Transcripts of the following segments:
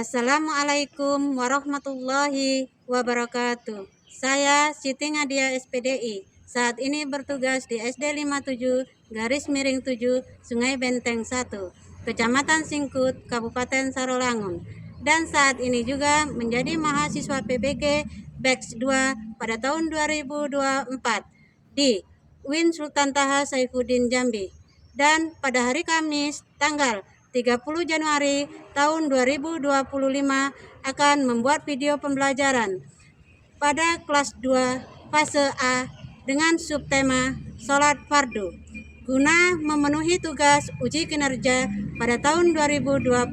Assalamualaikum warahmatullahi wabarakatuh. Saya Siti Nadia SPDI. Saat ini bertugas di SD 57-7 Sungai Benteng 1, Kecamatan Singkut, Kabupaten Sarolangun. Dan saat ini juga menjadi mahasiswa PBG Batch 2 pada tahun 2024 di UIN Sultan Taha Saifuddin Jambi. Dan pada hari Kamis tanggal 30 Januari tahun 2025 akan membuat video pembelajaran pada kelas 2 fase A dengan subtema Salat Fardu guna memenuhi tugas uji kinerja pada tahun 2025.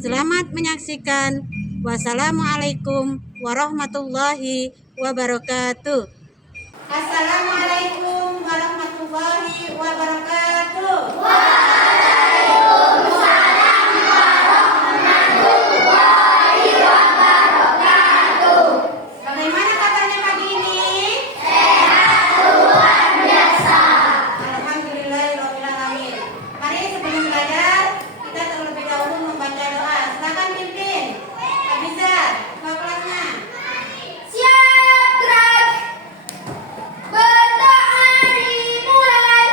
Selamat menyaksikan. Wassalamualaikum warahmatullahi wabarakatuh. Assalamualaikum warahmatullahi wabarakatuh. Bagaimana kabarnya pagi ini? Alhamdulillahirrahmanirrahim. Mari sebelum belajar, kita terlebih dahulu membaca doa. Silakan pimpin. Bisa, bawa kelasnya. Siap gerak. Berdoa dimulai.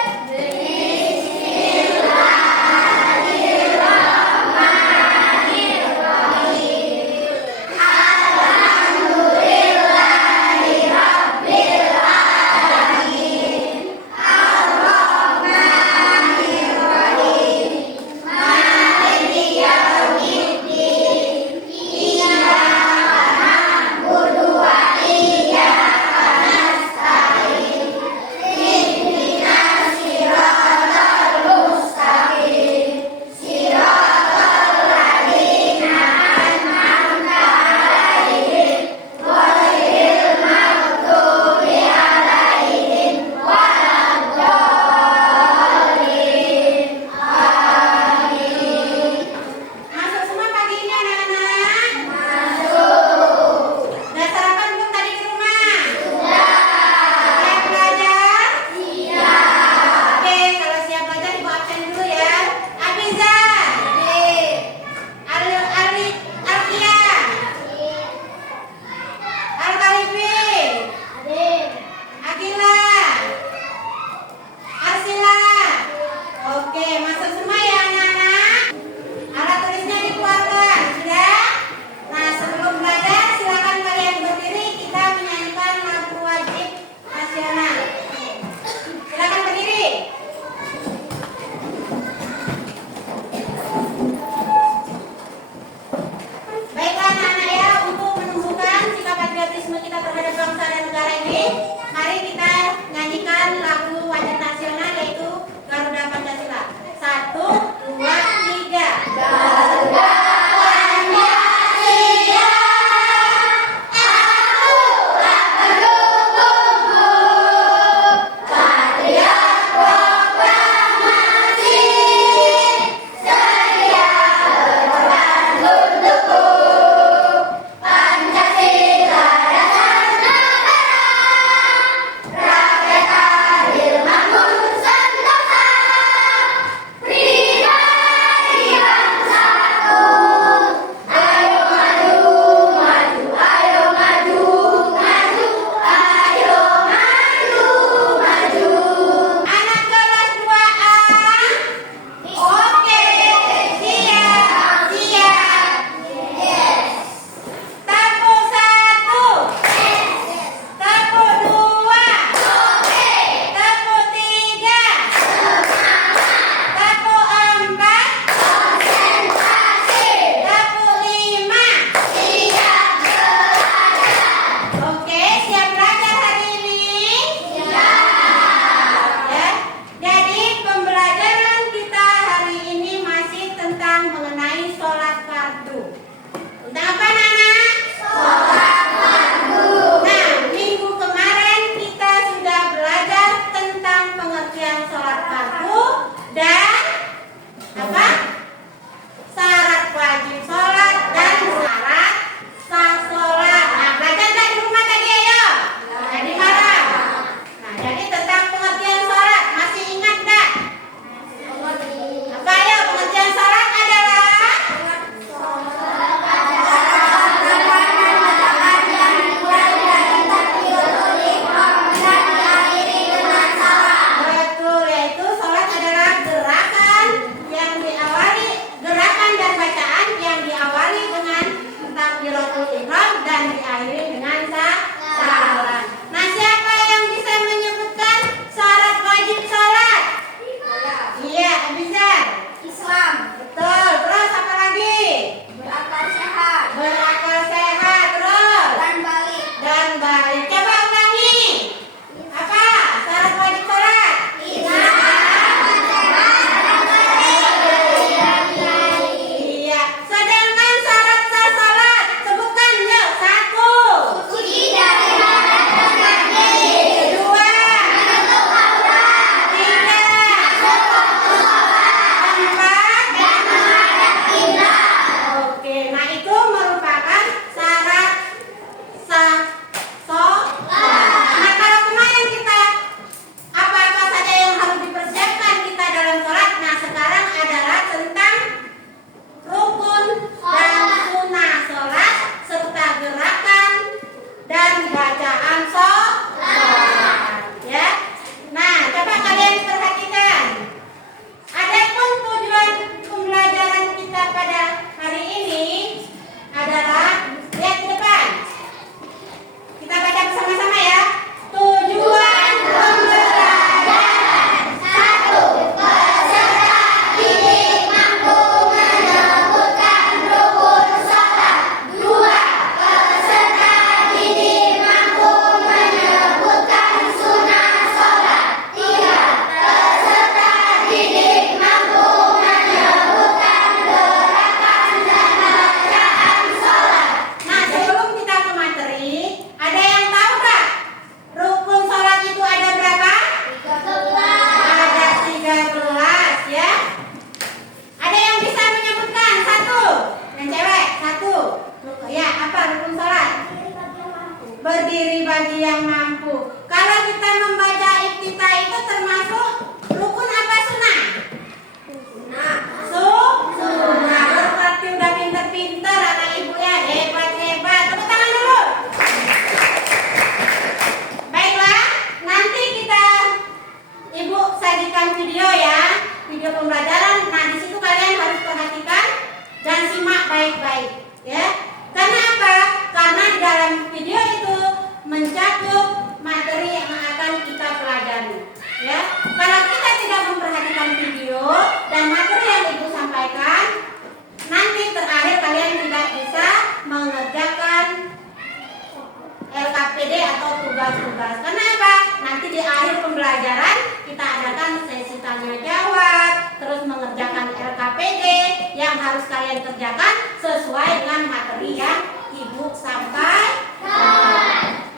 tanya jawab, terus mengerjakan LKPD yang harus kalian kerjakan sesuai dengan materi yang Ibu sampaikan.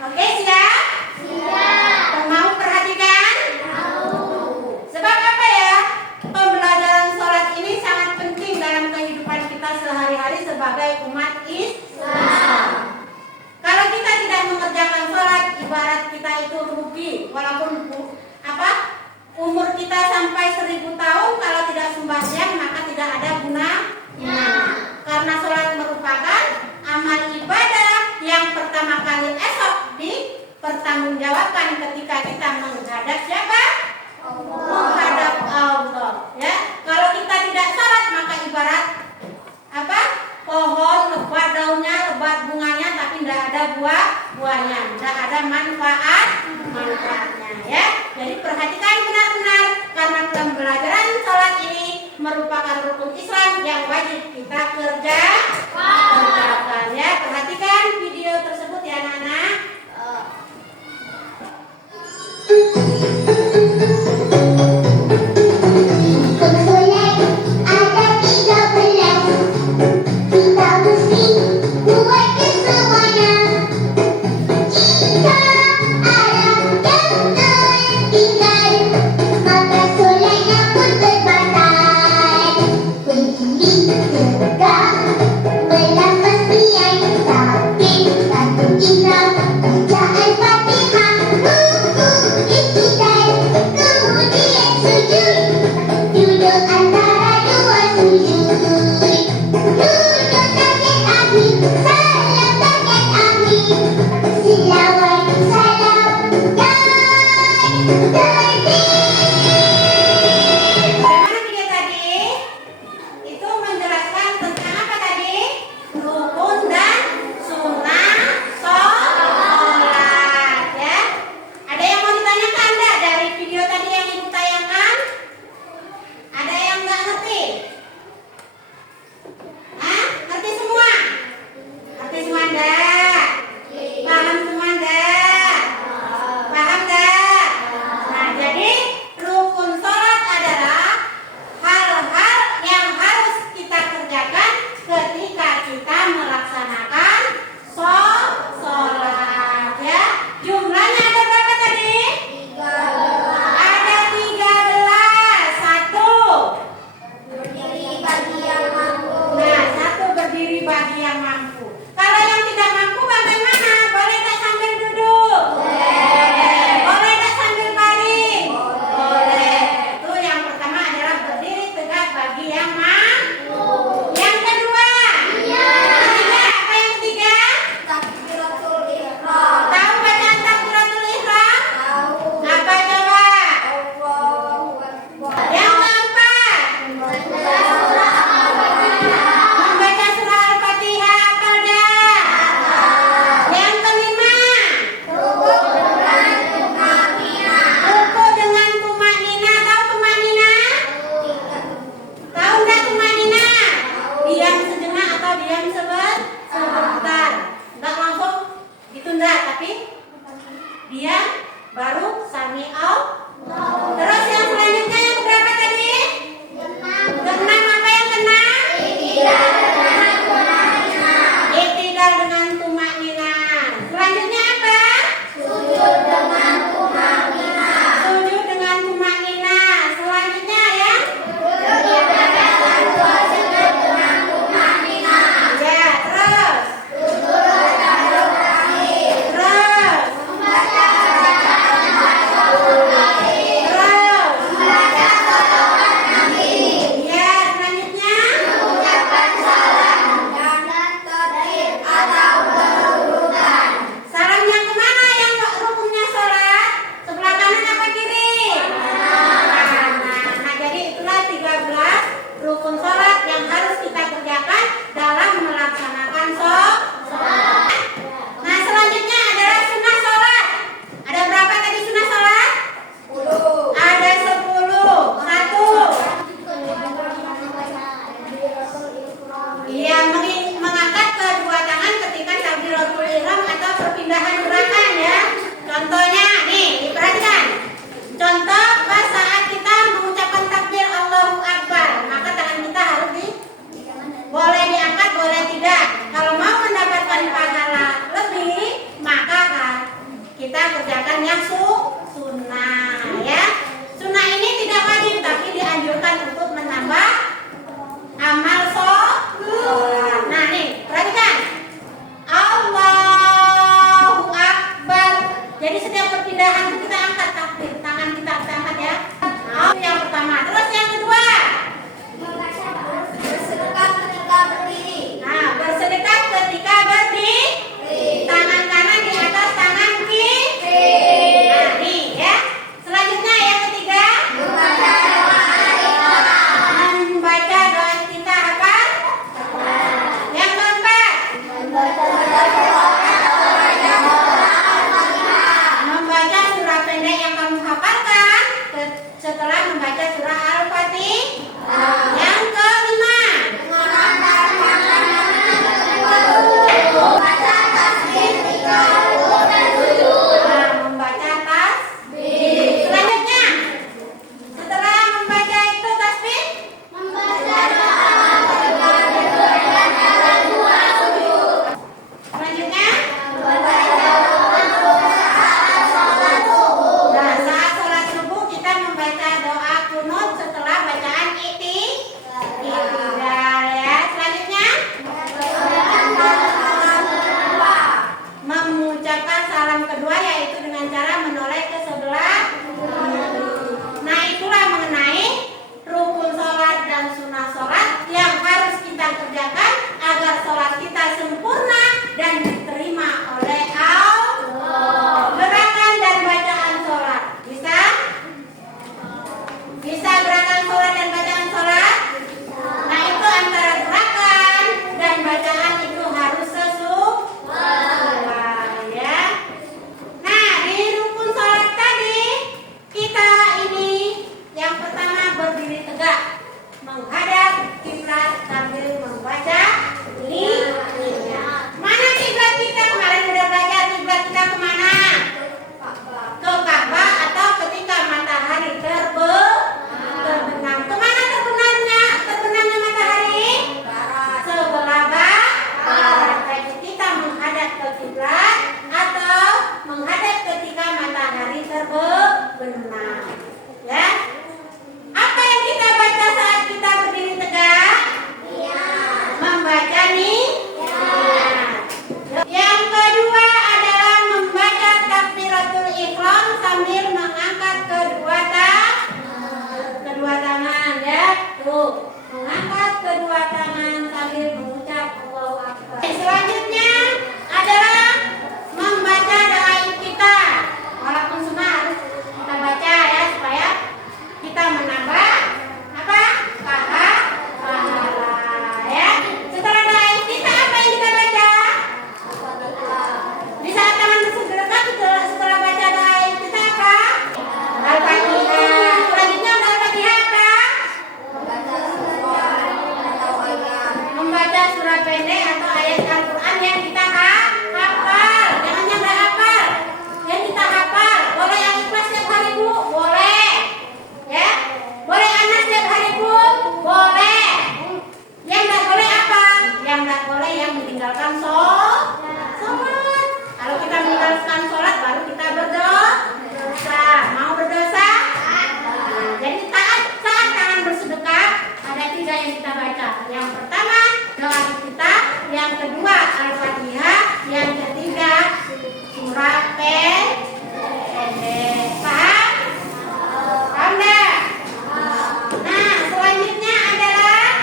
Oke, siap? Siap. Mau perhatikan? Sebab apa ya? Pembelajaran sholat ini sangat penting dalam kehidupan kita sehari-hari sebagai umat Islam. Kalau kita tidak mengerjakan sholat, ibarat kita itu rugi. Walaupun umur kita sampai 1000 tahun, kalau tidak sembahyang maka tidak ada gunanya. Karena sholat merupakan amal ibadah yang pertama kali esok dipertanggungjawabkan ketika kita menghadap siapa? Menghadap Allah. Ya, kalau kita tidak sholat maka ibarat pohon lebat daunnya, lebat bunganya, tapi tidak ada buahnya, tidak ada manfaatnya. Ya, jadi perhatikan benar-benar karena pembelajaran sholat ini merupakan rukun Islam yang wajib kita kerjakan. Ya, perhatikan video tersebut ya anak-anak. Tinggal Satu, mengangkat kedua tangan sambil mengucap Allahu Akbar. Selanjutnya adalah membaca doa kita. Walaupun semua harus kita baca ya, supaya kita menambah apa? Pahala ya. Setelah doa kita, apa yang kita baca? Di saat tangan bersedekah, setelah baca doa kita apa? Al-Fatihah. Selanjutnya Al-Fatihah apa? Membaca surah pendek atau ayat Al-Quran yang kita hafal. Jangan yang nggak hafal, yang kita hafal. Boleh yang ikhlas setiap hari Bu? Boleh ya. Boleh anak setiap hari Bu? Boleh. Yang nggak boleh apa? Yang nggak boleh yang meninggalkan sholat. Kalau kita meninggalkan sholat baru kita berdosa. Mau berdosa? Nah, jadi saat tangan bersedekah ada 3 yang kita baca. Yang pertama doa kita, yang kedua Al-Fatihah, yang ketiga surah pendek. Paham? Paham enggak? Nah, selanjutnya adalah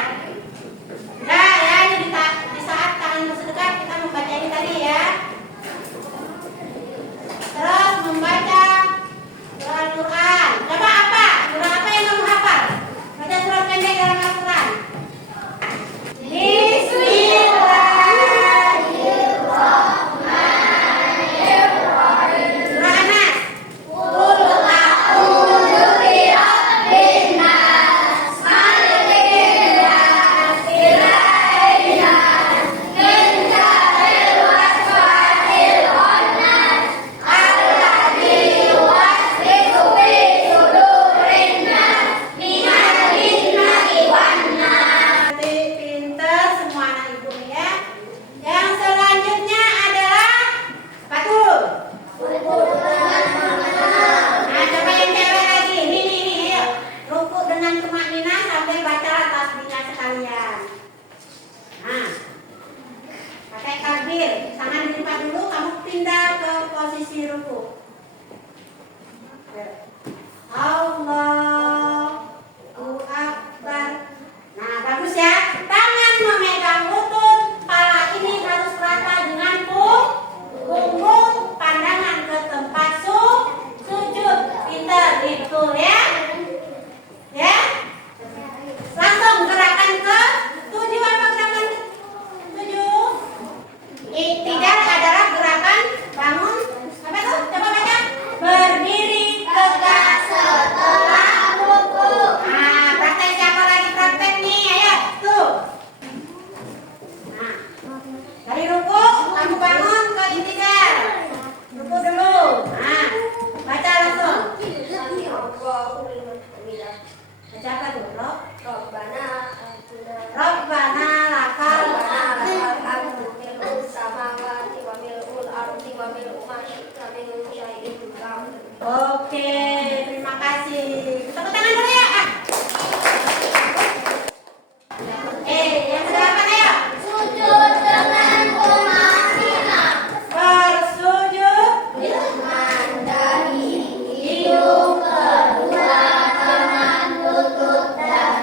ini di saat tangan bersedekah kita membaca ini tadi ya. Terus membaca surah Al-Quran. Coba apa? Surah apa yang kamu hafal? Baca surah pendek dalam Al-Quran. Bismillahirrahmanirrahim. Surah Anas. Qul a'udzu birabbin nas, malikin nas, ilahin nas, min syarril waswasil khannas, alladzi yuwaswisu fi sudurin nas, minal jinnati wan nas. Pinter semua anak ibu ya. Yang selanjutnya adalah apa tuh? Nah, coba yang cewek lagi. Ini, ayo. Rukuk dengan tumakninah sambil baca tasbihnya sekalian. Nah, pakai takbir. Tangan dilipat dulu, kamu pindah ke posisi rukuk. Allahu Akbar. Nah, bagus ya. Tangan memegang lutut, kepala ini harus rata dengan punggung, pandangan ke tempat sujud. Pintar itu ya. Ya. Langsung gerakan ke 7 apa gerakan ke 7? Iktidal adalah gerakan bangun. Apa tuh? Coba baca. Berdiri tegak setelah rukuk. Nah, praktek siapa lagi praktek nih? Ayo, tuh. Nah, dari rukuk kamu bangun ke iktidal. Rukuk dulu. Nah, baca langsung. Baca apa tuh? Rabbana lakal hamdu mil'us samawati wa mil'ul ardi wa mil'u ma syi'ta min syai'in ba'd. Oke, terima kasih. Tepuk tangan dulu ya. Yang kedelapan ayo. Sujud dengan tumakninah. Bersujud memandang hidung kedua tangan lutut dan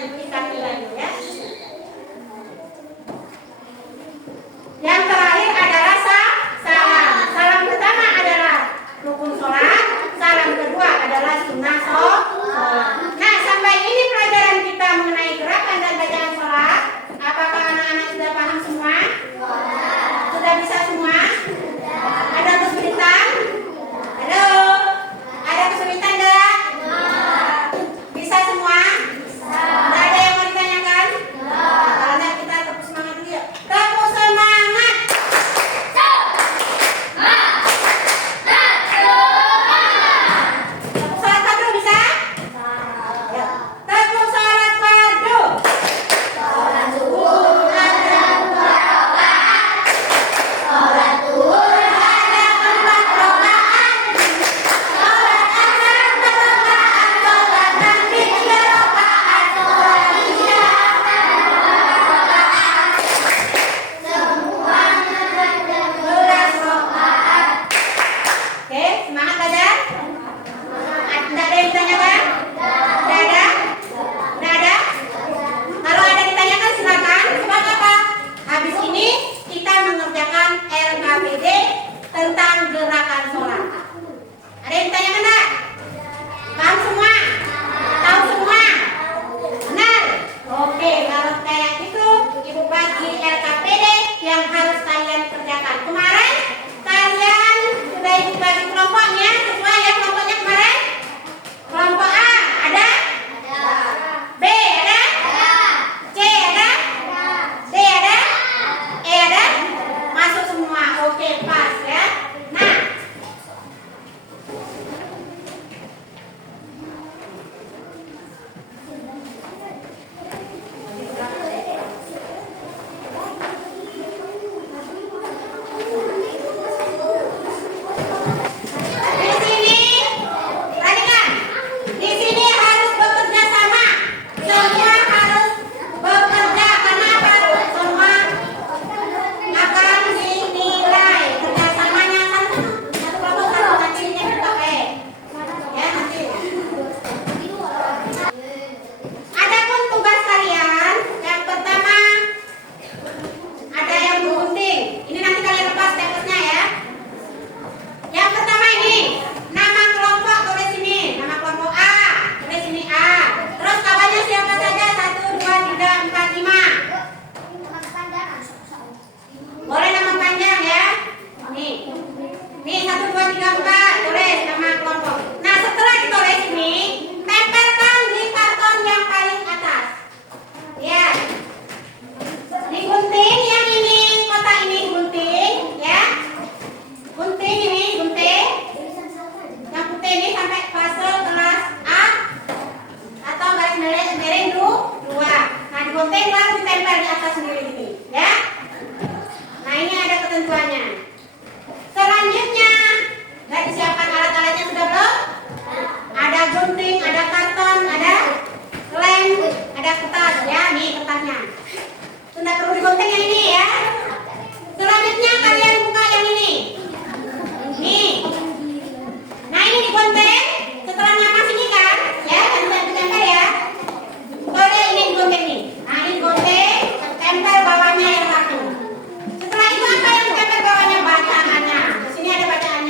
diikat lagi ya. Yang terakhir adalah salam. Salam pertama adalah rukun sholat, salam kedua adalah sunnah sholat. Nah, sampai ini pelajaran kita mengenai gerakan dan bacaan sholat. Apakah anak-anak sudah paham semua? Sudah bisa semua? Ada kesulitan? Halo? Ada kesulitan enggak? Bisa semua? Tidak ada yang mau ditanyakan? Karena kita tepuk semangat dulu ya. Tepuk semangat. Tepuk salat fardu bisa? Ya. Tepuk salat fardu. Salat subuh ada 2 rakaat. Salat duhur ada 4 rakaat. Salat asar 4 rakaat. Salat maghrib 3 rakaat. Salat isya 4 rakaat. Semuanya ada 11 rakaat. Oke, semangat belajar? Tidak ada yang ditanyakan? Tidak ada? Tidak ada? Kalau ada ditanyakan silakan. Sebab apa? Habis ini kita mengerjakan RKBD tentang gerakan sholat. Ada yang ditanyakan enggak? Paham semua? Tahu semua? Benar? Oke, kalau kayak gitu Ibu bagi RKPD yang harus kalian kerjakan. Kemarin kalian sudah Ibu bagi kelompoknya, sesuai ya kelompoknya kemarin? Kelompok A ada? B ada? C ada? D ada? E ada? Masuk semua. Oke, pas ya. Nah, di sini perhatikan. Di sini harus bekerja sama. Semua harus bekerja. Karena apa? Semua akan dinilai kerjasamanya kan satu kelompok satu nanti ini dipakai ya nanti. Adapun tugas kalian yang pertama ada yang menggunting. Ini nanti kalian lepas stempelnya ya. Yang pertama ini nama kelompok tulis sini, nama kelompok A tulis sini A. Terus kawannya siapa saja 1, 2, 3, 4, 5. Boleh nama panjang ya. Nih, 1, 2, 3, 4 tulis nama kelompok. Nah setelah ditulis ini tempelkan di karton yang paling atas. Ya. Digunting yang ini kotak ini gunting ya. Gunting ini gunting. Yang putih ini sampai fase kelas A atau garis miring 2. Nah digunting lalu ditempel di atas sendiri gini ya. Nah ini ada ketentuannya. Selanjutnya sudah disiapkan alat-alatnya sudah belum? Ada gunting, ada karton, ada lem, ada kertas ya. Nih kertasnya. Sudah perlu digunting yang ini ya. Selanjutnya kalian buka yang ini. Nih. Nah ini digunting. Setelah napas ini kan, ya kan tempel ya. Boleh ini digunting nih. Nah ini digunting, tempel bawahnya yang satu. Setelah itu apa yang ditempel bawahnya? Bacaannya. Di sini ada bacaan.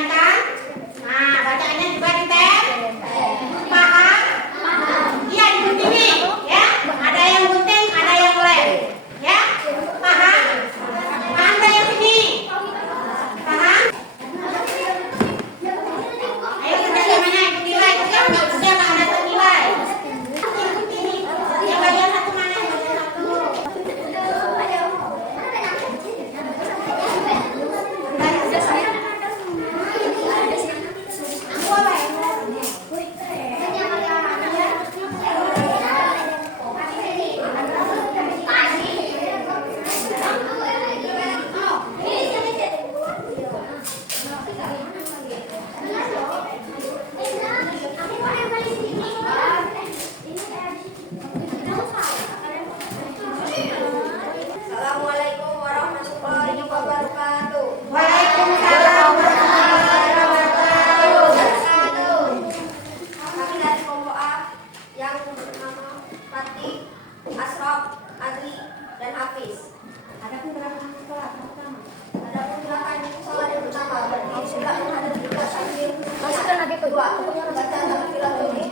Kedua, bacaan laki-laki ini